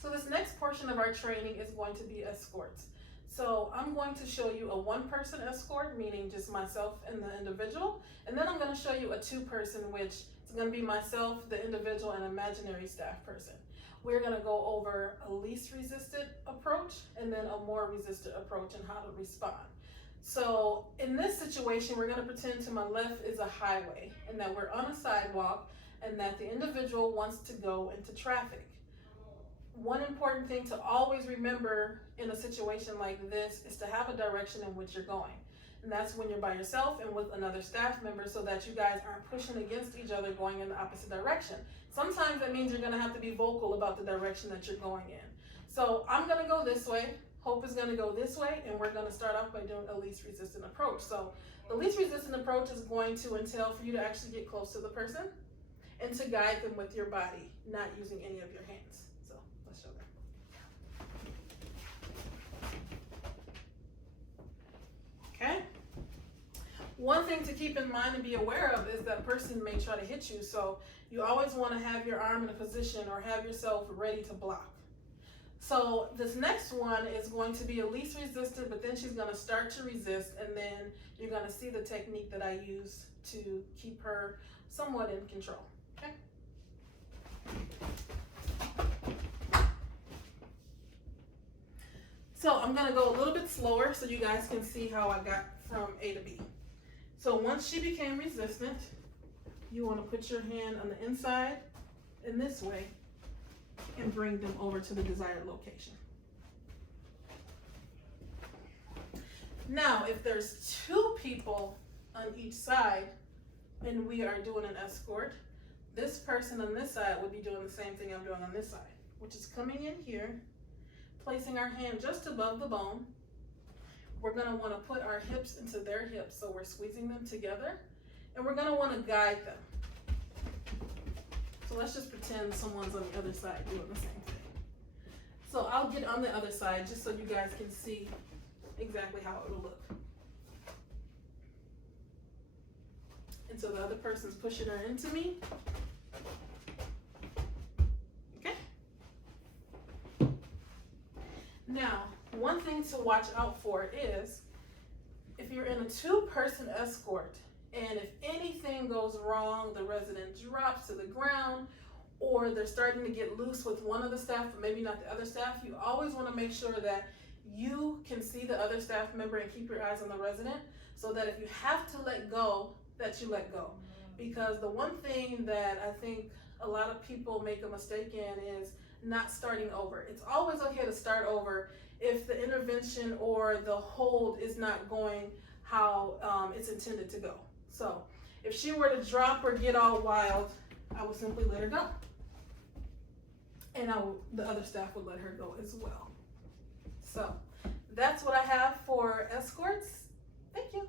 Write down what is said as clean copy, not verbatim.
So this next portion of our training is going to be escorts. So I'm going to show you a one-person escort, meaning just myself and the individual. And then I'm going to show you a two-person, which is going to be myself, the individual, and imaginary staff person. We're going to go over a least resistant approach and then a more resistant approach and how to respond. So in this situation, we're going to pretend to my left is a highway and that we're on a sidewalk and that the individual wants to go into traffic. One important thing to always remember in a situation like this is to have a direction in which you're going. And that's when you're by yourself and with another staff member so that you guys aren't pushing against each other going in the opposite direction. Sometimes that means you're going to have to be vocal about the direction that you're going in. So I'm going to go this way, Hope is going to go this way, and we're going to start off by doing a least resistant approach. So the least resistant approach is going to entail for you to actually get close to the person and to guide them with your body, not using any of your hands. So let's show them. Okay. One thing to keep in mind and be aware of is that person may try to hit you, so you always want to have your arm in a position or have yourself ready to block. So this next one is going to be a least resistant, but then she's going to start to resist, and then you're going to see the technique that I use to keep her somewhat in control. Okay. So I'm going to go a little bit slower so you guys can see how I got from A to B. So once she became resistant, you want to put your hand on the inside in this way and bring them over to the desired location. Now, if there's two people on each side and we are doing an escort, this person on this side would be doing the same thing I'm doing on this side, which is coming in here, placing our hand just above the bone. We're going to want to put our hips into their hips, so we're squeezing them together, and we're going to want to guide them. So let's just pretend someone's on the other side doing the same thing. So I'll get on the other side just so you guys can see exactly how it will look. And so the other person's pushing her into me. Okay. Now, one thing to watch out for is if you're in a two-person escort and if anything goes wrong, the resident drops to the ground or they're starting to get loose with one of the staff, but maybe not the other staff, you always want to make sure that you can see the other staff member and keep your eyes on the resident so that if you have to let go, that you let go. Because the one thing that I think a lot of people make a mistake in is not starting over. It's always okay to start over if the intervention or the hold is not going how it's intended to go. So if she were to drop or get all wild, I would simply let her go. And the other staff would let her go as well. So that's what I have for escorts. Thank you.